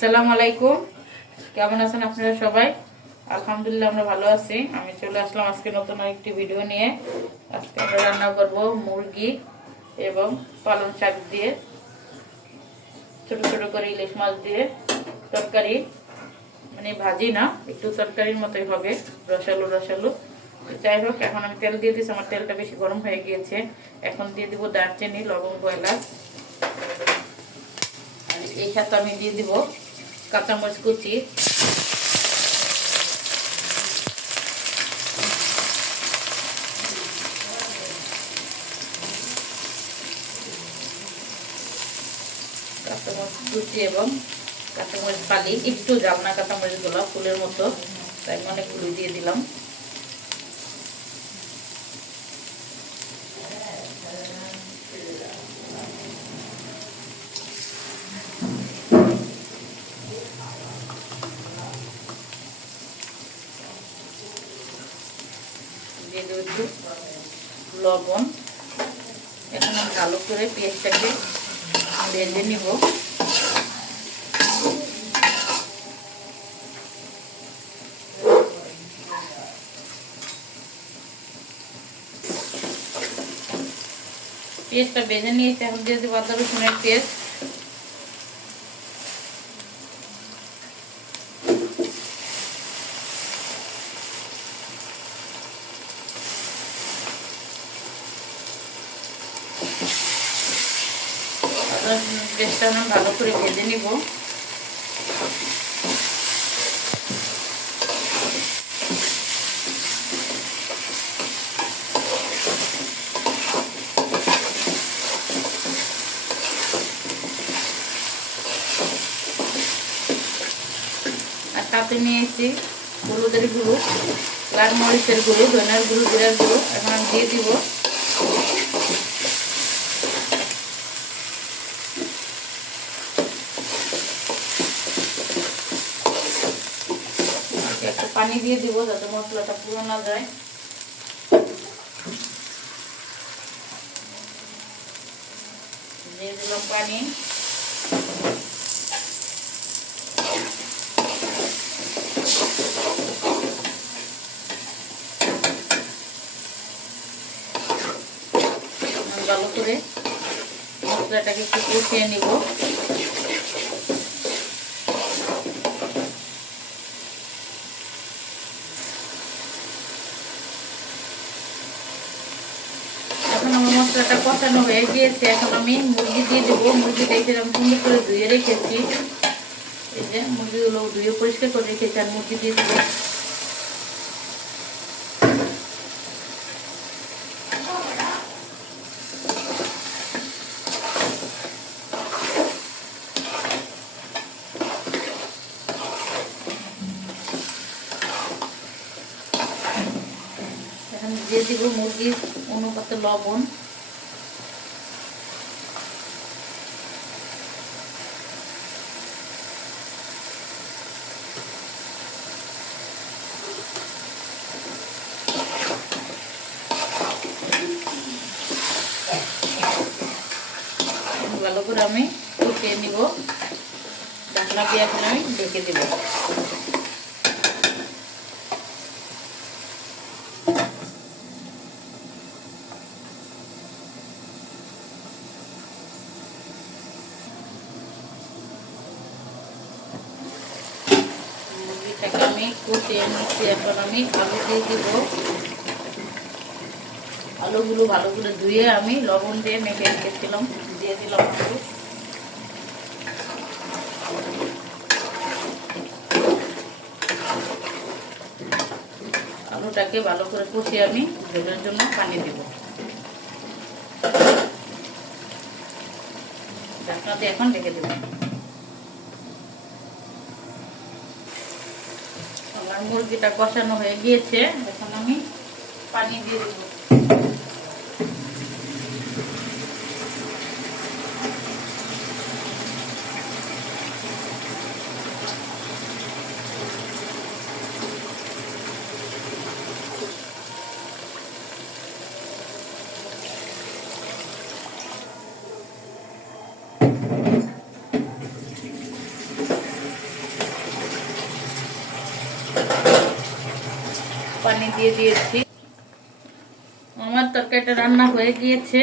আসসালামু আলাইকুম। কেমন আছেন আপনারা সবাই? আলহামদুলিল্লাহ আমরা ভালো আছি। আমি চলে আসলাম আজকে নতুন আরেকটি ভিডিও নিয়ে। আজকে আমরা রান্না করব মুরগি এবং পালং শাক দিয়ে ছোট ছোট করে ইলিশ মাছ দিয়ে তরকারি, মানে ভাজি না, একটু তরকারির মতোই হবে, রসালো রসালো। যাই হোক, এখন আমি তেল দিয়ে দিচ্ছি। আমার তেলটা বেশি গরম হয়ে গিয়েছে। এখন দিয়ে দিব দারচিনি, লবঙ্গ, এলাচ। আর এই সাথে আমি দিয়ে দিব কাঁচামরিচ কুচি, কাঁচামরিচ কুচি এবং কাঁচামরিচ ফালি, একটু জালনা কাঁচামরিচ গুলো ফুলের মতো, তাই অনেকগুলো দিয়ে দিলাম। দিয়ে দেবো একটু লবণ। এখন আমি ভালো করে পেঁয়াজটাকে ভেজে নিব। পেঁয়াজটা ভেজে নিয়েছি, এখন দিয়ে দেবো আদা রসুনের পেস্ট। আদা রসুনের পেস্টটা আমি ভালো করে ভেজে নিব। আর সাথে নিয়েছি হলুদের গুঁড়ো, লাল মরিচের গুঁড়ো, ধনিয়ার গুঁড়ো, জিরার গুঁড়ো। এখন আমি দিয়ে দিব। একটু পানি দিয়ে দিব যাতে মশলাটা পুরো না যায়। দিয়ে দিলাম পানি। ভালো করে মশলাটাকে একটু কষিয়ে নিব। এখন আমার মশলাটা কষানো হয়ে গিয়েছে। এখন আমি মুরগি দিয়ে দেবো। মুরগিটা এরকম সুন্দর করে ধুয়ে রেখেছি। এই যে মুরগিগুলো ধুয়ে পরিষ্কার করে রেখেছি, আর মুরগি দিয়ে দেবো। এখন দিয়ে দিব মুরগির অনুপাতে লবণ। ভালো করে আমি কষিয়ে নিব। ঢাকনা দিয়ে এখন আমি ঢেকে দেব। মুরগিটাকে আমি কষিয়ে নিচ্ছি। এখন আমি আলু দিয়ে দিব। আলুগুলো ভালো করে ধুয়ে আমি লবণ দিয়ে মেখে রেখেছিলাম, দিয়ে দিলাম আলু। আলুটাকে ভালো করে কষিয়ে আমি ঝোলের জন্য পানি দেব। ঢাকনা দিয়ে এখন ঢেকে দেব। আমার মুরগিটা কষানো হয়ে গিয়েছে। এখন আমি পানি দিয়ে দেব। দিয়ে দিয়েছি। আমার তরকারিটা রান্না হয়ে গিয়েছে,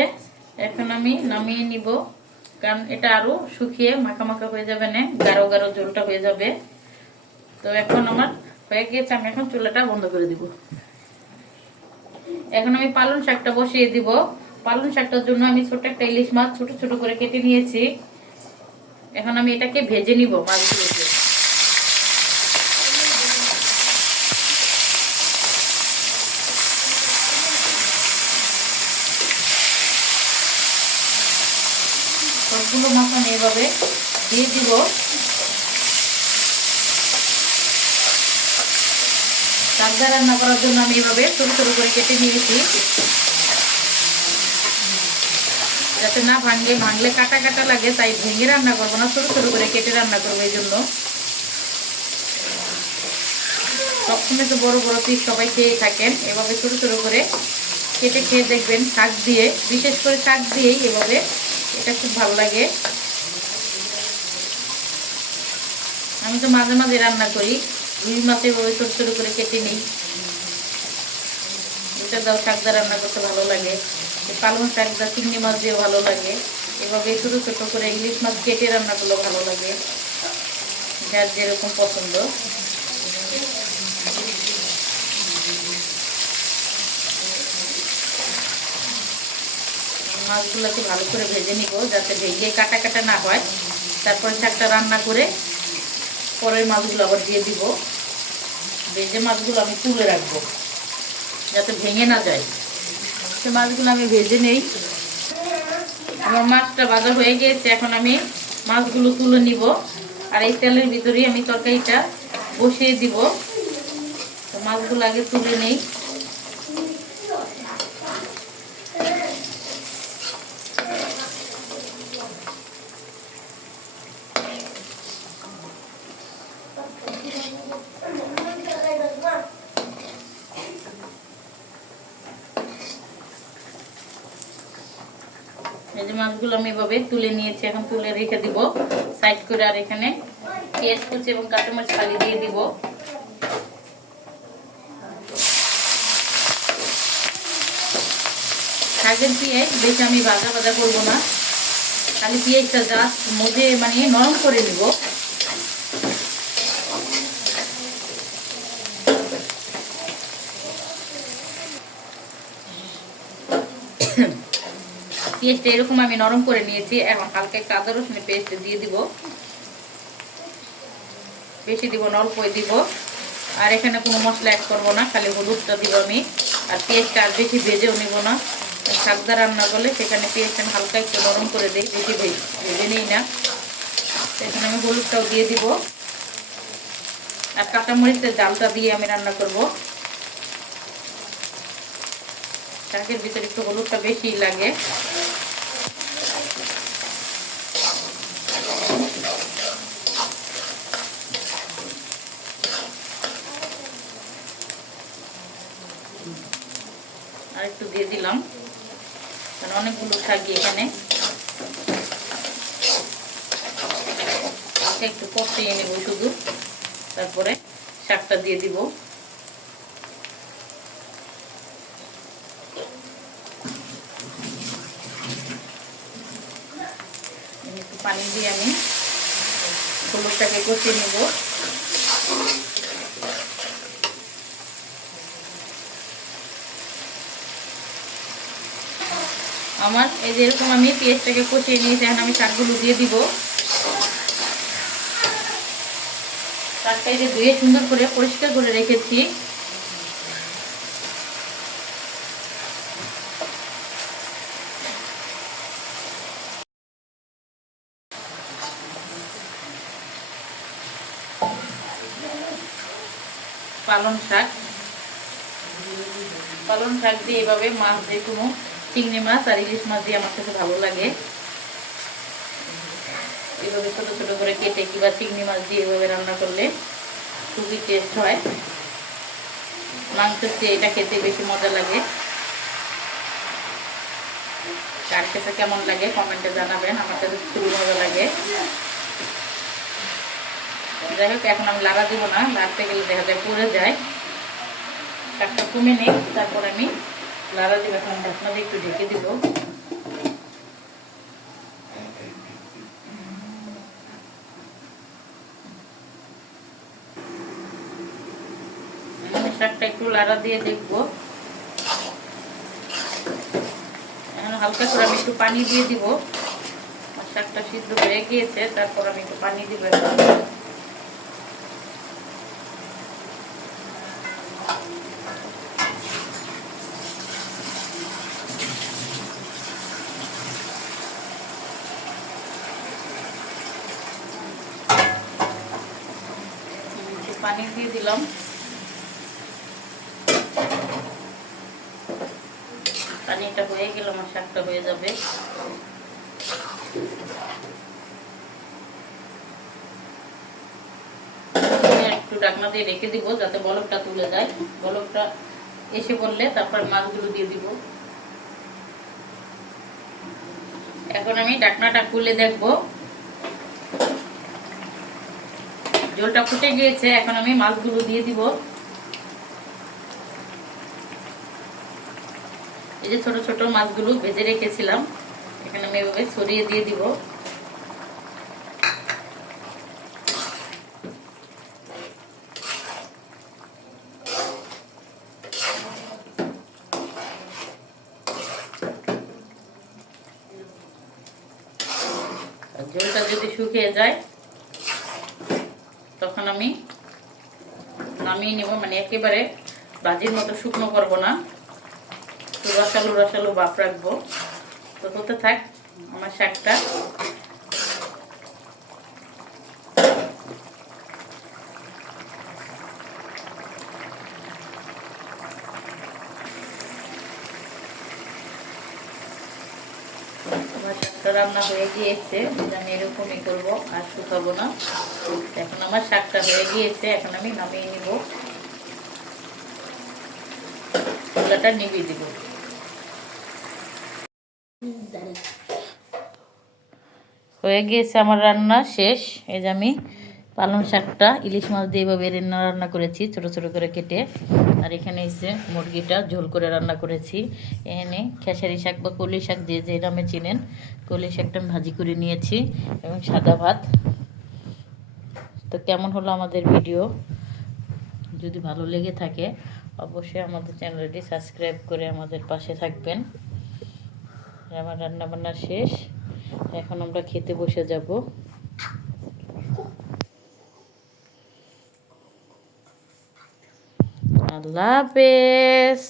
এখন আমি নামিয়ে নিব, কারণ এটা আরো শুকিয়ে মাখা মাখা হয়ে যাবে না, গাঢ় গাঢ় ঝোলটা হয়ে যাবে। তো এখন আমার হয়ে গিয়েছে, আমি এখন চুলাটা বন্ধ করে দিব। এখন আমি পালং শাকটা বসিয়ে দিব। পালং শাকটার জন্য আমি ছোট একটা ইলিশ মাছ ছোট ছোট করে কেটে নিয়েছি। এখন আমি এটাকে ভেজে নিব মাছগুলোকে। সবগুলো মাছ আমি এভাবে দিয়ে দিব। শাকটা রান্না করার জন্য আমি এভাবে ছোট ছোট করে কেটে নিয়েছি, যাতে না ভাঙলে কাটা কাটা লাগে, তাই ভেঙে রান্না করবো না, ছোট ছোট করে কেটে রান্না করবো। এই জন্য সবসময় তো বড় বড় পিস সবাই খেয়ে থাকেন, এভাবে ছোট ছোট করে কেটে খেয়ে দেখবেন। শাক দিয়ে, বিশেষ করে শাক দিয়েই এভাবে, এটা খুব ভালো লাগে। আমি তো মাঝে মাঝে রান্না করি, রুই মাছ এভাবে ছোট ছোট করে কেটে নিই। এটা দাও শাকদা রান্না করতে ভালো লাগে, পালং শাকদা চিংড়ি মাছ দিয়ে ভালো লাগে। এভাবে ছোট ছোট করে ইলিশ মাছ কেটে রান্না করলে ভালো লাগে, যার যেরকম পছন্দ। মাছগুলোকে ভালো করে ভেজে নিব, যাতে ভেজে কাটা কাটা না হয়। তারপরে শাকটা রান্না করে পরের মাছগুলো আবার দিয়ে দিব। ভেজে মাছগুলো আমি তুলে রাখবো, যাতে ভেঙে না যায়। সে মাছগুলো আমি ভেজে নেই। আমার মাছটা ভাজা হয়ে গিয়েছে, এখন আমি মাছগুলো তুলে নিব। আর এই তেলের ভিতরেই আমি তরকারিটা বসিয়ে দিব। তো মাছগুলো আগে তুলে নেই। এই যে মাছগুলো আমি এভাবে তুলে নিয়েছি, এখন তুলে রেখে দিব সাইড করে। আর এখানে পেঁয়াজ কুচি এবং কাঁচামরিচ ফালি দিয়ে দিব। শাকের পেঁয়াজ বেশি আমি ভাজা ভাজা করবো না, খালি পেঁয়াজটা জাস্ট মধ্যে মানে নরম করে নিব। পেঁয়াজটা এরকম আমি নরম করে নিয়েছি। এখন হালকা একটু আদা রসুনের পেস্ট দিয়ে দিব, বেশি দিব না, অল্পই দিব। আর এখানে কোনো মশলা অ্যাড করবো না, খালি হলুদটা দিব আমি। আর পেঁয়াজটা আর বেশি ভেজেও নিব না, শাকদা রান্না করলে সেখানে পেঁয়াজটা আমি হালকা একটু নরম করে দিই, বেশি ভেজে নিই না। এখানে আমি হলুদটাও দিয়ে দিব। আর কাঁচামরিচের ডালটা দিয়ে আমি রান্না করব। শাকের ভিতরে একটু হলুদটা বেশি লাগে। আর একটু দিয়ে দিলাম, কারণ অনেকগুলো শাকই এখানে। একটু কষিয়ে নেব শুধু, তারপরে শাকটা দিয়ে দিব। একটু পানি দিয়ে আমি হলুদটাকে কষিয়ে নেব। আমার এই যে এরকম আমি পেঁয়াজটাকে কষিয়ে নিয়েছি, এখন আমি শাকগুলো দিয়ে দিব। শাকটা এই যে ধুয়ে সুন্দর করে পরিষ্কার করে রেখেছি। পালং শাক দিয়ে এভাবে মাছ, যে কোনো চিংড়ি মাছ আর ইলিশ মাছ দিয়ে আমার কাছে ভালো লাগে। এভাবে ছোট ছোট করে কেটে কিংবা চিংড়ি মাছ দিয়ে এভাবে রান্না করলে খুবই টেস্ট হয়। মাংসের চেয়ে এটা খেতে বেশি মজা লাগে। কার কাছে কেমন লাগে কমেন্টে জানাবেন, আমার কাছে খুবই মজা লাগে। যাই হোক, এখন আমি লাগা দিব না, লাগতে গেলে দেখা যায় পড়ে যায়। শাকটা কমে নেই, তারপর আমি লাড়া দিব। এখন ঢাকনা দিয়ে একটু ঢেকে দিব। শাকটা একটু লাড়া দিয়ে দেখবো। এখন হালকা করে আমি একটু পানি দিয়ে দিব। শাকটা সিদ্ধ হয়ে গিয়েছে, তারপর আমি একটু পানি দিব। পানি দিয়ে দিলাম। পানিটা হয়ে গেল, আমার শাকটা হয়ে যাবে। একটু ঢাকনা দিয়ে রেখে দিব যাতে বলকটা তুলে যায়। বলকটা এসে পড়লে তারপর মাছগুলো দিয়ে দিব। এখন আমি ঢাকনাটা খুলে দেখব। জলটা ফুটে গিয়েছে, এখন আমি মাছগুলো দিয়ে দিব। এই যে ছোট ছোট মাছগুলো ভেজে রেখেছিলাম, এখানে আমি এভাবে ছড়িয়ে দিয়ে দিব। জলটা যদি শুকিয়ে যায় তখন আমি নামিয়ে নেব। মানে একেবারে ভাজির মতো শুকনো করব না, রসালো রসালো ভাপ রাখবো। তো হতে থাক আমার শাকটা। আমার শাকটা রান্না হয়ে গিয়েছে, আমি এরকমই করবো, আর শুকাবো না। এখন আমার শাকটা হয়ে গিয়েছে, এখন আমি নামিয়ে নিব। চুলাটা নিভিয়ে দিব। হয়ে গিয়েছে আমার রান্না শেষ। এই যে আমি পালং শাকটা ইলিশ মাছ দিয়ে এভাবে রান্না করেছি, ছোট ছোট করে কেটে। আর এখানে এসে মুরগিটা ঝোল করে রান্না করেছি। এখানে খেসারি শাক বা কলি শাক দিয়ে যে নামে চিনেন, কলি শাকটা আমি ভাজি করে নিয়েছি, এবং সাদা ভাত। তো কেমন হলো আমাদের ভিডিও? যদি ভালো লেগে থাকে অবশ্যই আমাদের চ্যানেলটি সাবস্ক্রাইব করে আমাদের পাশে থাকবেন। আমার রান্না বান্না শেষ, এখন আমরা খেতে বসে যাব। আল্লাহ হাফেজ।